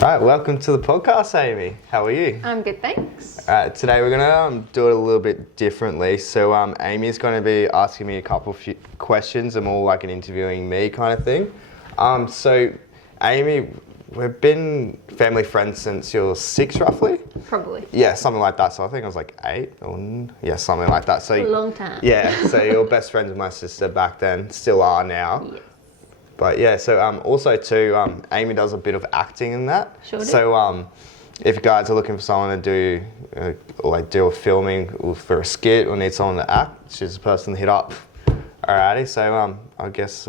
Right, welcome to the podcast, Amy. How are you? I'm good, thanks. Today we're going to do it a little bit differently. So Amy's going to be asking me a couple of questions and more like an interviewing me kind of thing. So Amy, we've been family friends since you're 6 roughly? Probably. Yeah, something like that. So I think I was like 8 or yeah, something like that. So A long time. Yeah, so you're best friends with my sister back then, still are now. Yes. But yeah, so also too, Amy does a bit of acting in that. Sure do. So if you guys are looking for someone to do a filming for a skit or need someone to act, she's the person to hit up. Alrighty, so I guess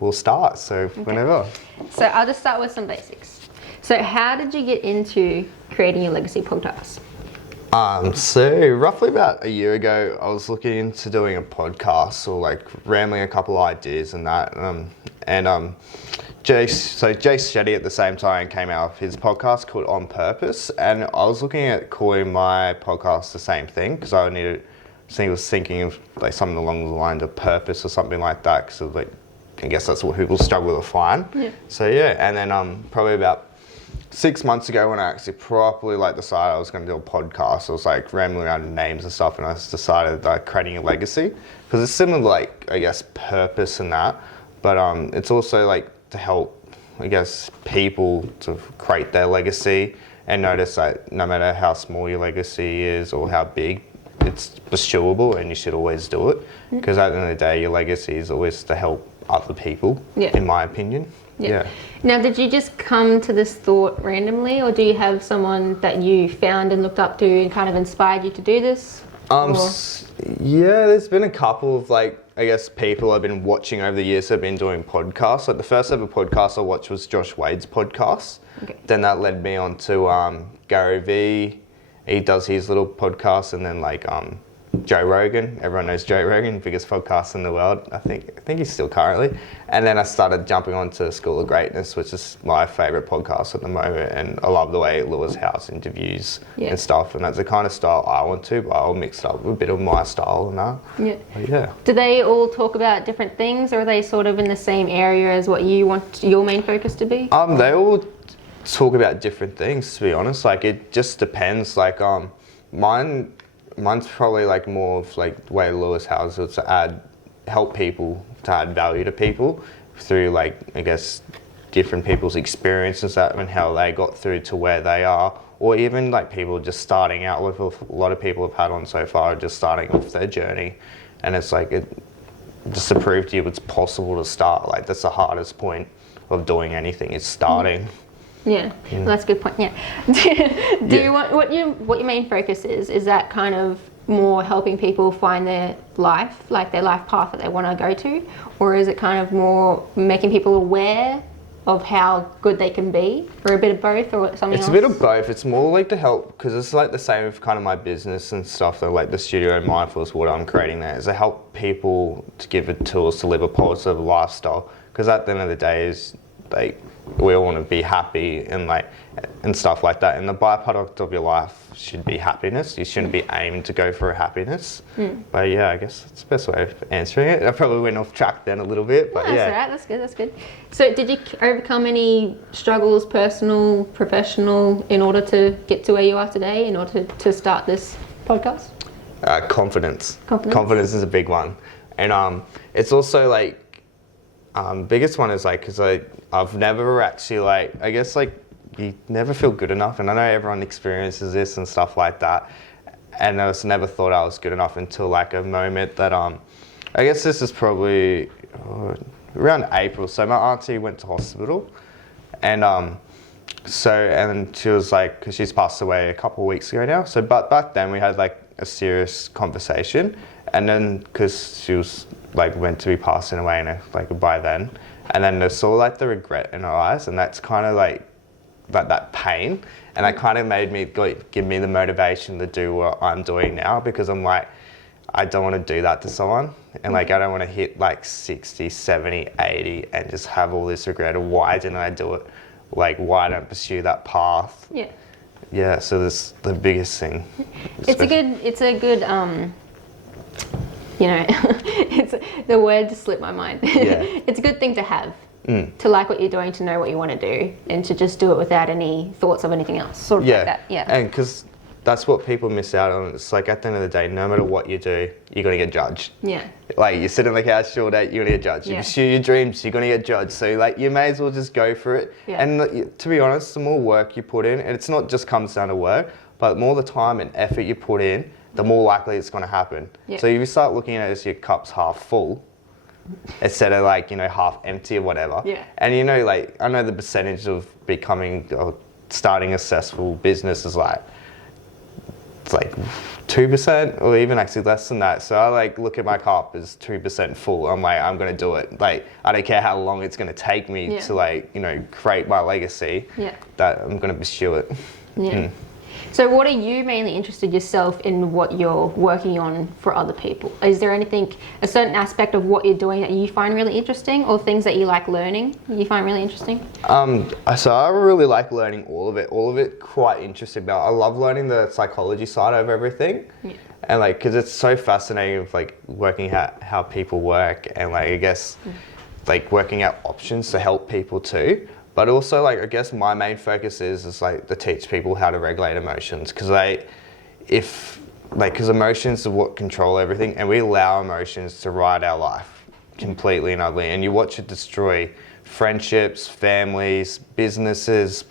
we'll start. So whenever. So I'll just start with some basics. So how did you get into creating your legacy podcast? So roughly about a year ago, I was looking into doing a podcast or like rambling a couple of ideas and that. Jace Shetty at the same time came out with his podcast called On Purpose, and I was looking at calling my podcast the same thing because I was thinking of like something along the lines of purpose or something like that, because like I guess that's what people struggle to find. Yeah. So yeah, and then probably about 6 months ago when I actually properly decided I was going to do a podcast, I was like rambling around names and stuff, and I just decided creating a legacy, because it's similar to like I guess purpose and that, but it's also like to help I guess people to create their legacy and notice that no matter how small your legacy is or how big, it's pursuable and you should always do it, because at the end of the day your legacy is always to help other people, in my opinion. Yeah. Now, did you just come to this thought randomly, or do you have someone that you found and looked up to and kind of inspired you to do this? Yeah, there's been a couple of I guess people I've been watching over the years that have been doing podcasts. Like the first ever podcast I watched was Josh Wade's podcast. Okay. Then that led me on to Gary Vee. He does his little podcast, and then Joe Rogan. Everyone knows Joe Rogan, biggest podcast in the world. I think he's still currently. And then I started jumping onto School of Greatness, which is my favourite podcast at the moment. And I love the way Lewis Howes interviews and stuff. And that's the kind of style I want to, but I'll mix it up with a bit of my style and that. Yeah. But yeah. Do they all talk about different things, or are they sort of in the same area as what you want your main focus to be? They all talk about different things, to be honest. It just depends. Mine's probably more of the way Lewis Howes is to help people, to add value to people through I guess different people's experiences and how they got through to where they are, or even people just starting out with. A lot of people have had on so far are just starting off their journey, and it's just to prove to you it's possible to start. That's the hardest point of doing anything, is starting. Yeah, well, that's a good point. Yeah. Do you want what your main focus is? Is that kind of more helping people find their life, their life path that they want to go to, or is it kind of more making people aware of how good they can be, or a bit of both, or something else? It's a bit of both. It's more to help, because it's the same with kind of my business and stuff, though, the studio and mindfulness, what I'm creating there, is to help people, to give it tools to live a positive lifestyle, because at the end of the day is we all want to be happy and stuff like that, and the byproduct of your life should be happiness. You shouldn't be aiming to go for happiness. But yeah, I guess that's the best way of answering it. I probably went off track then a little bit, but no, yeah. That's alright, that's good. So did you overcome any struggles, personal, professional, in order to get to where you are today, in order to start this podcast? Confidence. Confidence is a big one, and it's also biggest one is because I've never actually I guess you never feel good enough, and I know everyone experiences this and stuff like that, and I just never thought I was good enough until a moment that I guess this is probably around April. So my auntie went to hospital, and she was because she's passed away a couple of weeks ago now. So but back then we had a serious conversation, and then because she was meant to be passing away by then, and then I saw the regret in her eyes, and that's kind of that pain, and that kind of made me give me the motivation to do what I'm doing now, because I'm I don't want to do that to someone, and I don't want to hit 60, 70, 80 and just have all this regret of why didn't I do it, why don't I pursue that path. Yeah, so that's the biggest thing. It's a good it's the word just slipped my mind. Yeah. It's a good thing to have. to like what you're doing, to know what you want to do, and to just do it without any thoughts of anything else. Sort of like that. Yeah. And because that's what people miss out on. It's like at the end of the day, no matter what you do, you're going to get judged. Yeah. Like you sit on the couch all day, you're going to get judged. You pursue your dreams, you're going to get judged. So like you may as well just go for it. Yeah. And to be honest, the more work you put in, and it's not just comes down to work, but the more the time and effort you put in, the more likely it's going to happen. Yeah. So if you start looking at it as your cup's half full, instead of like, half empty or whatever. Yeah. And like, I know the percentage of becoming or starting a successful business is like, it's like 2% or even actually less than that. So I like look at my cup as 2% full. I'm like, I'm going to do it. Like, I don't care how long it's going to take me to like, create my legacy, that I'm going to pursue it. Yeah. So what are you mainly interested yourself in what you're working on for other people? Is there anything, a certain aspect of what you're doing that you find really interesting, or things that you like learning you find really interesting? So I really like learning all of it quite interesting. Now I love learning the psychology side of everything. Yeah. And like, cause it's so fascinating of like working out how people work, and like, I guess like working out options to help people too. But also, like, I guess my main focus is like to teach people how to regulate emotions, because because emotions are what control everything, and we allow emotions to ride our life completely and utterly. And you watch it destroy friendships, families, businesses,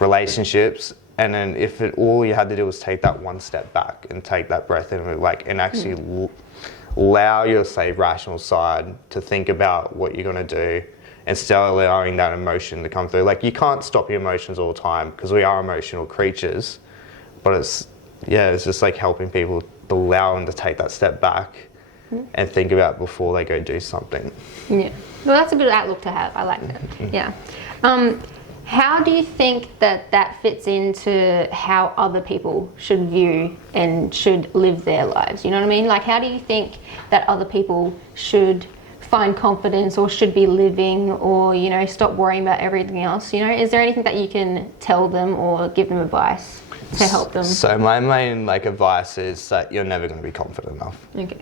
relationships. And then if all you had to do was take that one step back and take that breath in, and actually allow your, say, rational side to think about what you're going to do, and still allowing that emotion to come through. Like, you can't stop your emotions all the time, because we are emotional creatures, but it's just like helping people to allow them to take that step back and think about before they go do something. Yeah. Well, that's a good outlook to have. I like that. Yeah. How do you think that fits into how other people should view and should live their lives? You know what I mean? Like, how do you think that other people should find confidence, or should be living, or stop worrying about everything else? Is there anything that you can tell them or give them advice to help them? So my main advice is that you're never going to be confident enough. Okay.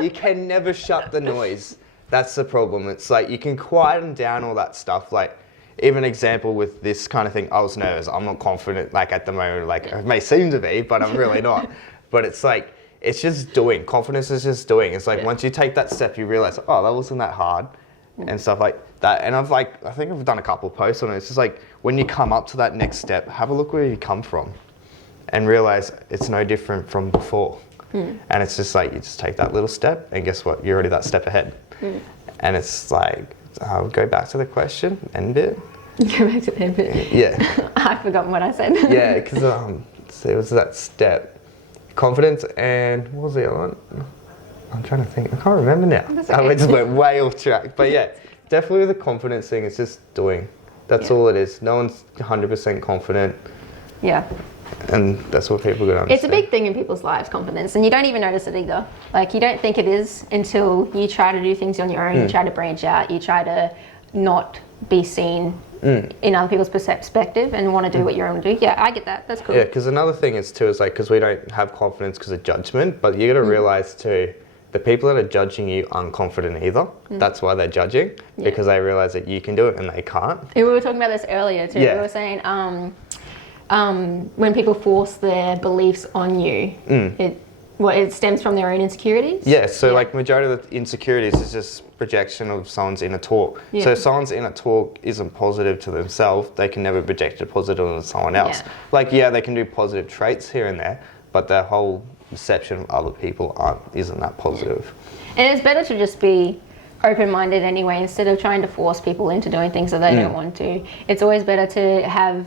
You can never shut the noise. That's the problem. It's like you can quieten down all that stuff. Like, even example with this kind of thing, I was nervous. I'm not confident like at the moment. Like, it may seem to be, but I'm really not. But it's like, it's just doing. Confidence is just doing. It's like once you take that step, you realize, oh, that wasn't that hard, and stuff like that. And I think I've done a couple of posts on it. It's just like, when you come up to that next step, have a look where you come from, and realize it's no different from before. And it's just like, you just take that little step, and guess what? You're already that step ahead. And it's like, I'll go back to the question, end bit. Go back to the end bit. Yeah. I've forgotten what I said. Yeah, because it was that step. Confidence, and what was the other one? I'm trying to think. I can't remember now. Okay. I just went way off track. But yeah, definitely with the confidence thing, it's just doing. That's all it is. No one's 100% confident. Yeah. And that's what people got to understand. It's a big thing in people's lives, confidence, and you don't even notice it either. Like, you don't think it is until you try to do things on your own. You try to branch out. You try to not be seen in other people's perspective and want to do what you want to do. Yeah, I get that. That's cool. Yeah, because another thing is too, is like, because we don't have confidence because of judgment, but you got to realize too, the people that are judging you aren't confident either. That's why they're judging, because they realize that you can do it and they can't. And we were talking about this earlier too. We were saying when people force their beliefs on you, it stems from their own insecurities? Yeah, so like majority of the insecurities is just projection of someone's inner talk. Yeah. So if someone's inner talk isn't positive to themselves, they can never project it positive on someone else. Yeah. Like, they can do positive traits here and there, but their whole perception of other people isn't that positive. And it's better to just be open-minded anyway, instead of trying to force people into doing things that they don't want to. It's always better to have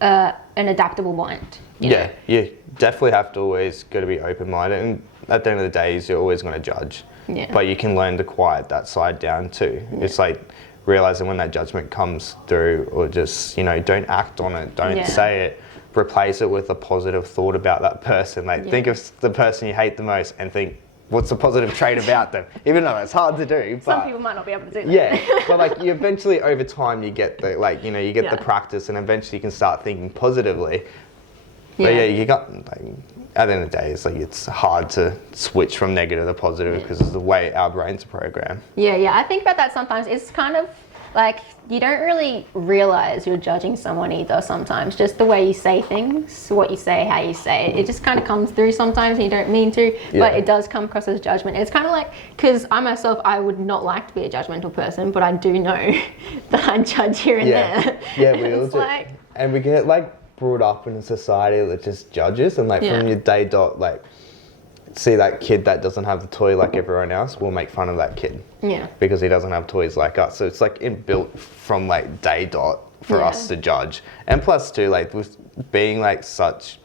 an adaptable mind. You definitely have to always got to be open-minded, and at the end of the day, you're always going to judge. Yeah. But you can learn to quiet that side down too. Yeah. It's like realizing when that judgment comes through, or just, don't act on it, don't say it, replace it with a positive thought about that person. Like, think of the person you hate the most and think, what's the positive trait about them? Even though it's hard to do. But some people might not be able to do that. Yeah, but like, you eventually, over time, you get the, you get the practice, and eventually you can start thinking positively. But yeah, you got like, at the end of the day, it's like it's hard to switch from negative to positive because of the way our brains are programmed. Yeah. I think about that sometimes. It's kind of like you don't really realize you're judging someone either sometimes. Just the way you say things, what you say, how you say it. It just kind of comes through sometimes and you don't mean to, but it does come across as judgment. It's kind of like, because I myself, I would not like to be a judgmental person, but I do know that I judge here and there. Yeah, we all do. And we get like brought up in a society that just judges, and like from your day dot, like see that kid that doesn't have the toy like everyone else, we'll make fun of that kid. Yeah. Because he doesn't have toys like us. So it's like inbuilt from like day dot for us to judge. And plus too, like with being like such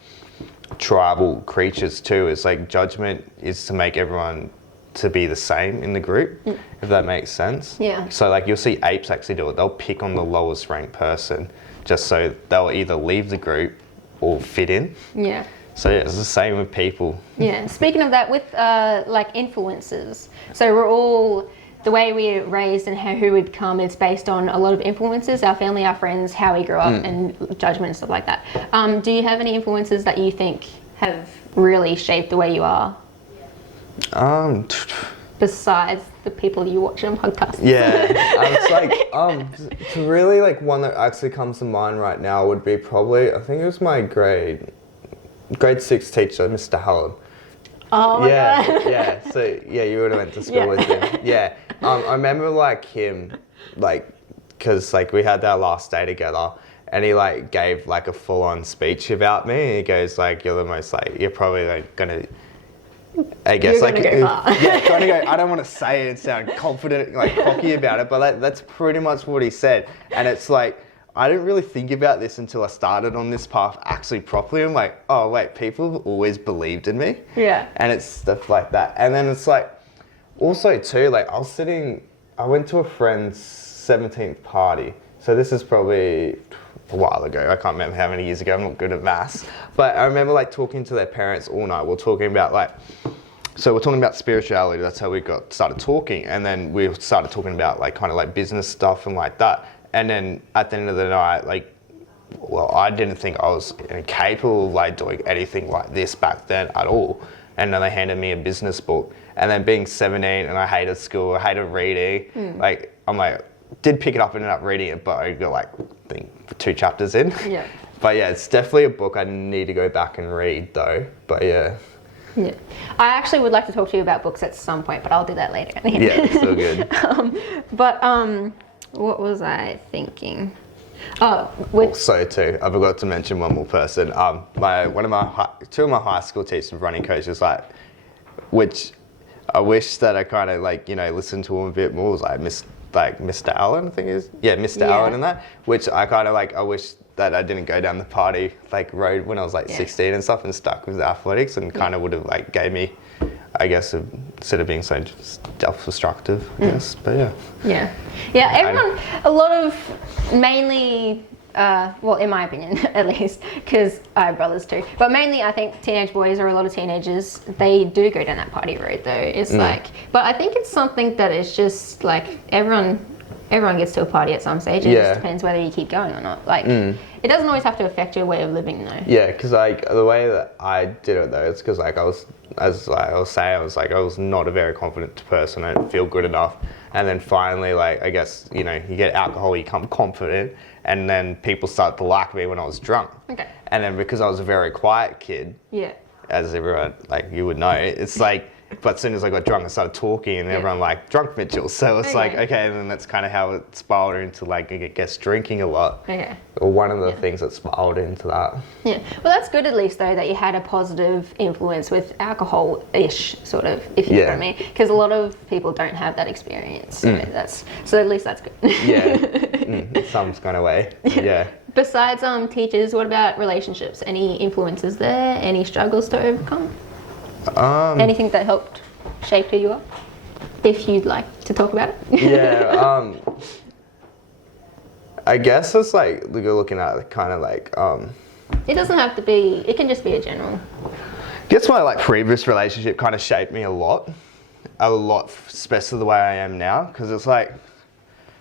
tribal creatures too, it's like judgment is to make everyone to be the same in the group, if that makes sense. Yeah. So like you'll see apes actually do it. They'll pick on the lowest ranked person just so they'll either leave the group or fit in. Yeah. So yeah, it's the same with people. Yeah. Speaking of that, with like influences, so we're all, the way we're raised and who we become is based on a lot of influences, our family, our friends, how we grew up, and judgment and stuff like that. Do you have any influences that you think have really shaped the way you are? Besides the people you watch on podcasts. Yeah, it's like to really like one that actually comes to mind right now would be probably, I think it was my grade 6 teacher, Mr. Hallam. Oh my God. Yeah. So yeah, you would have went to school with him. Yeah. I remember like him, like, cause like we had that last day together, and he like gave like a full-on speech about me. And he goes like, "You're the most like, you're probably like gonna." I guess You're like gonna go far. yeah, gonna go. I don't want to say it and sound confident, like cocky about it, but that's pretty much what he said. And it's like I didn't really think about this until I started on this path actually properly. I'm like, oh wait, people have always believed in me. Yeah. And it's stuff like that. And then it's like, also too, like I went to a friend's 17th party. So this is probably a while ago. I can't remember how many years ago. I'm not good at maths. But I remember like talking to their parents all night. We're talking about like, so we're talking about spirituality. That's how we started talking. And then we started talking about like kind of like business stuff and like that. And then at the end of the night, like, well, I didn't think I was capable of like doing anything like this back then at all. And then they handed me a business book. And then being 17 and I hated school, I hated reading. Like, I'm like, did pick it up and ended up reading it, but I got like, I think 2 chapters in. Yeah. But yeah, it's definitely a book I need to go back and read though. But yeah. Yeah. I actually would like to talk to you about books at some point, but I'll do that later. Yeah, it's so good. What was I thinking? Also too, I forgot to mention one more person. Two of my high school teachers, running coaches, like, which I wish that I kind of like, you know, listened to him a bit more. Was like Mr. Allen, I think it is. Yeah, Mr. Allen and that. Which I kind of like. I wish that I didn't go down the party like road when I was like 16 and stuff, and stuck with athletics, and kind of would have like gave me, I guess, instead of being so self-destructive, I guess. But yeah. Yeah. Everyone, a lot of mainly. Well, in my opinion, at least, because I have brothers too. But mainly, I think teenage boys or a lot of teenagers, they do go down that party road, though. It's like, but I think it's something that is just like everyone gets to a party at some stage. It just depends whether you keep going or not. Like, it doesn't always have to affect your way of living, though. Yeah, because like the way that I did it though, it's because like I was not a very confident person. I didn't feel good enough, and then finally, like I guess you know, you get alcohol, you become confident. And then people started to like me when I was drunk. Okay. And then because I was a very quiet kid, as everyone, like you would know, it's like, but as soon as I got drunk, I started talking and everyone like, drunk Mitchell. So it's like, okay, and then that's kind of how it spiraled into like, I guess, drinking a lot. Okay. Or one of the things that spiraled into that. Yeah. Well, that's good at least though, that you had a positive influence with alcohol-ish sort of, if you know what I mean. Because a lot of people don't have that experience. So so at least that's good. Yeah. Some kind of way. Yeah. Besides teachers, what about relationships? Any influences there? Any struggles to overcome? Anything that helped shape who you are? If you'd like to talk about it. Yeah. I guess it's like you're looking at kind of like. It doesn't have to be. It can just be a general. I guess my like previous relationship kind of shaped me a lot, especially the way I am now. Because it's like,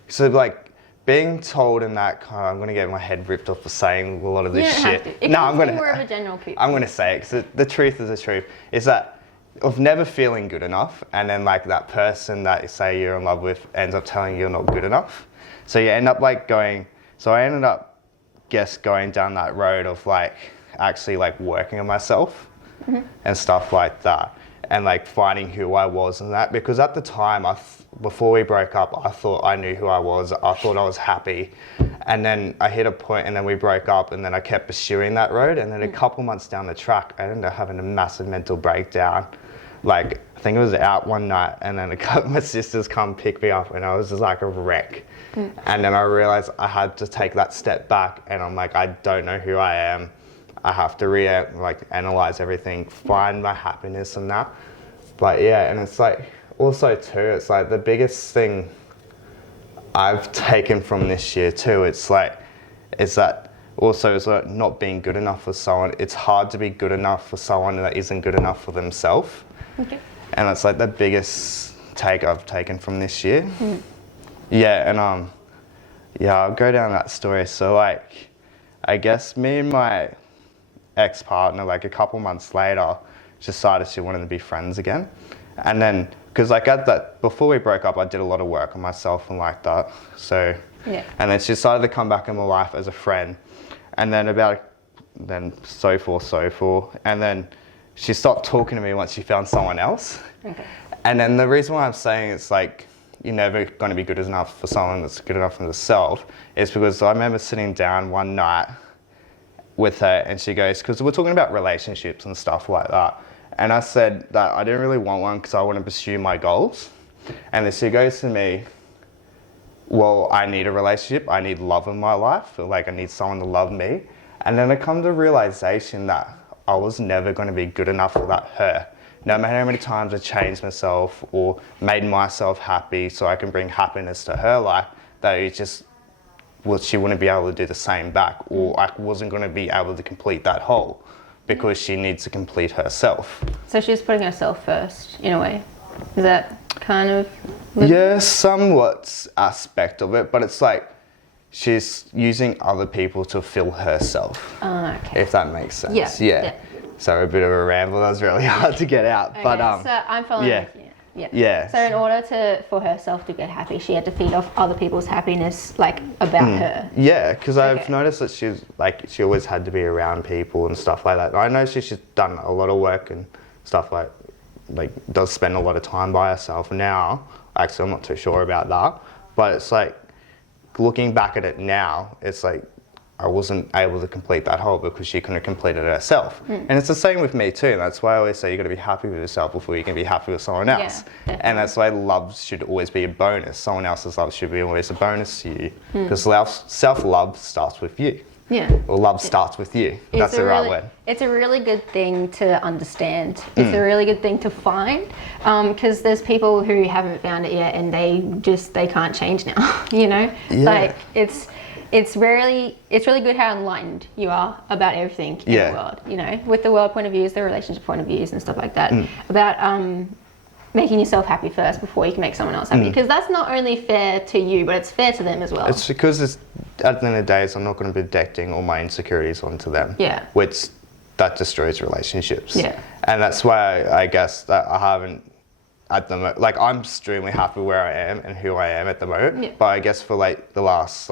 so like being told in that kind of, I'm going to get my head ripped off for saying a lot of this You don't shit. have to. It No, can I'm be going to. more of a general people. I'm going to say it because the truth is the truth. Is that of never feeling good enough, and then like that person that you say you're in love with ends up telling you you're not good enough. So you end up like going. So I ended up, going down that road of like actually like working on myself and stuff like that, and like finding who I was and that, because at the time before we broke up, I thought I knew who I was. I thought I was happy, and then I hit a point, and then we broke up, and then I kept pursuing that road, and then a couple months down the track, I ended up having a massive mental breakdown. Like, I think it was out one night, and then my sisters come pick me up, and I was just like a wreck. And then I realized I had to take that step back, and I'm like, I don't know who I am. I have to analyze everything, find my happiness and that. But yeah, and it's like, also too, it's like the biggest thing I've taken from this year too, is that not being good enough for someone. It's hard to be good enough for someone that isn't good enough for themselves. Okay. And that's like the biggest take I've taken from this year. Yeah, and I'll go down that story. So like, I guess me and my ex-partner, like a couple months later, decided she wanted to be friends again. And then, because like before we broke up, I did a lot of work on myself and like that. So, and then she decided to come back in my life as a friend. And then so forth. And then she stopped talking to me once she found someone else. Okay. And then the reason why I'm saying it's like, you're never going to be good enough for someone that's good enough for yourself is because I remember sitting down one night with her, and she goes, because we're talking about relationships and stuff like that. And I said that I didn't really want one because I want to pursue my goals. And then she goes to me, well, I need a relationship. I need love in my life. Like, I need someone to love me. And then I come to the realization that I was never going to be good enough for her. No matter how many times I changed myself or made myself happy so I can bring happiness to her life, that she wouldn't be able to do the same back, or I wasn't going to be able to complete that whole, because she needs to complete herself. So she's putting herself first, in a way. Is that kind of... Yeah, somewhat aspect of it, but it's like she's using other people to fill herself, okay. If that makes sense. Yeah. So a bit of a ramble, that was really hard to get out. Okay, but so I'm following with you. Yeah. So in order for herself to get happy, she had to feed off other people's happiness, like about her. Yeah, because I've noticed that she always had to be around people and stuff like that. I know she's done a lot of work and stuff like does spend a lot of time by herself now. Actually, I'm not too sure about that, but it's like looking back at it now, it's like I wasn't able to complete that whole because she couldn't complete it herself. And it's the same with me too. And that's why I always say you got to be happy with yourself before you can be happy with someone else. Yeah, and that's why love should always be a bonus. Someone else's love should be always a bonus to you, because self-love starts with you. Yeah. Or love starts with you. That's the right word. It's a really good thing to understand. It's a really good thing to find, because there's people who haven't found it yet, and they can't change now. You know, like it's really good how enlightened you are about everything in the world. You know, with the world point of views, the relationship point of views, and stuff like that. About making yourself happy first before you can make someone else happy, because that's not only fair to you, but it's fair to them as well. It's because at the end of the day, I'm not going to be projecting all my insecurities onto them. Yeah. Which that destroys relationships. Yeah. And that's why I guess that I haven't at the moment. Like, I'm extremely happy where I am and who I am at the moment. Yeah. But I guess for the last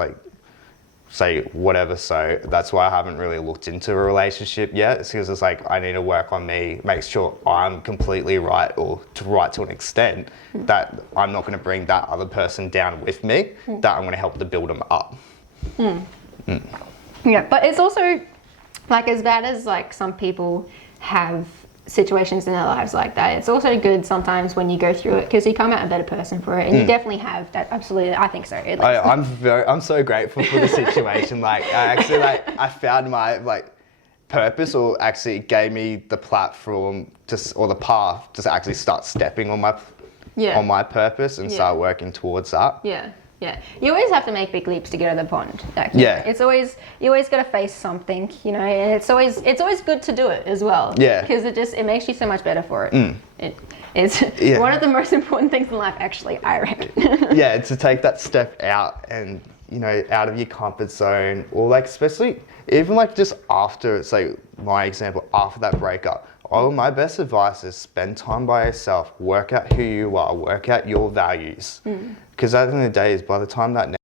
say whatever, so that's why I haven't really looked into a relationship yet. It's because it's like I need to work on me, make sure I'm completely right, or to an extent that I'm not going to bring that other person down with me, that I'm going to help to build them up. Yeah, but it's also like, as bad as some people have situations in their lives like that, it's also good sometimes when you go through it, because you come out a better person for it, and you definitely have that. Absolutely, I think so. I'm so grateful for the situation. I found my purpose, or actually gave me the platform or the path to actually start stepping on my purpose and start working towards that. Yeah, you always have to make big leaps to get out of the pond. It's always, you always got to face something, and it's always good to do it as well. Yeah, because it makes you so much better for it. It's one of the most important things in life, actually, I reckon. Yeah, to take that step out and you know, out of your comfort zone, or like especially even like just after, it's like my example, after that breakup, my best advice is spend time by yourself, work out who you are, work out your values. Because at the end of the day, is by the time that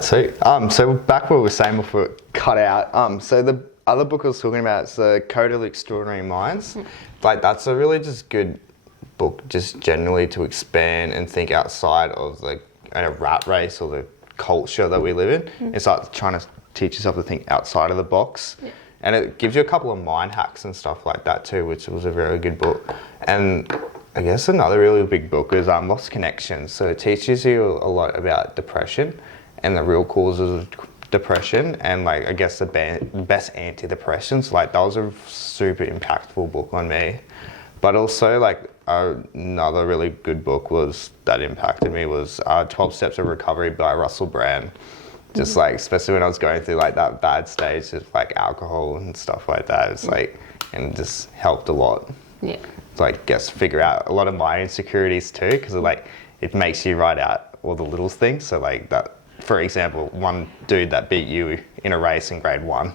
so back what we were saying before it cut out. So the other book I was talking about is the Code of Extraordinary Minds. Like that's a really just good book, just generally to expand and think outside of the rat race or the culture that we live in. It's like trying to teach yourself to think outside of the box. And it gives you a couple of mind hacks and stuff like that too, which was a very good book. And I guess another really big book is Lost Connections. So it teaches you a lot about depression and the real causes of depression, and like I guess the best antidepressants. Like that was a super impactful book on me. But also like another really good book was that impacted me was 12 Steps of Recovery by Russell Brand. Just like, especially when I was going through like that bad stage of like alcohol and stuff like that, it's like, and it just helped a lot. Yeah. Like, guess figure out a lot of my insecurities too, because like it makes you write out all the little things. So like that, for example, one dude that beat you in a race in grade 1.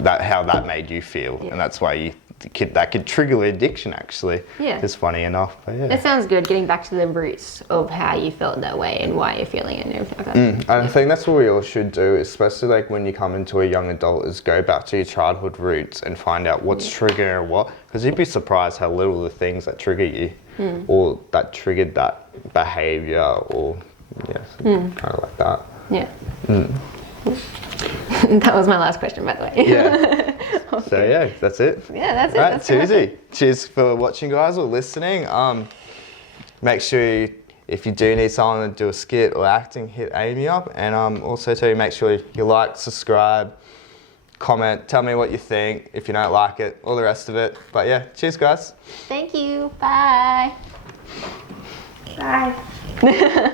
That how that made you feel, and that's why that could trigger addiction actually. It's funny enough, but It sounds good, getting back to the roots of how you felt that way and why you're feeling it and everything like that. And I think that's what we all should do, especially like when you come into a young adult, is go back to your childhood roots and find out what's triggering what, because you'd be surprised how little the things that trigger you or that triggered that behavior or kind of like that. That was my last question, by the way. So yeah, that's it. That's it. Right, That's too easy. Cheers for watching, guys, or listening. Make sure if you do need someone to do a skit or acting, hit Amy up, and also too, make sure you like, subscribe, comment, tell me what you think if you don't like it, all the rest of it. But yeah, cheers, guys. Thank you. Bye. Bye.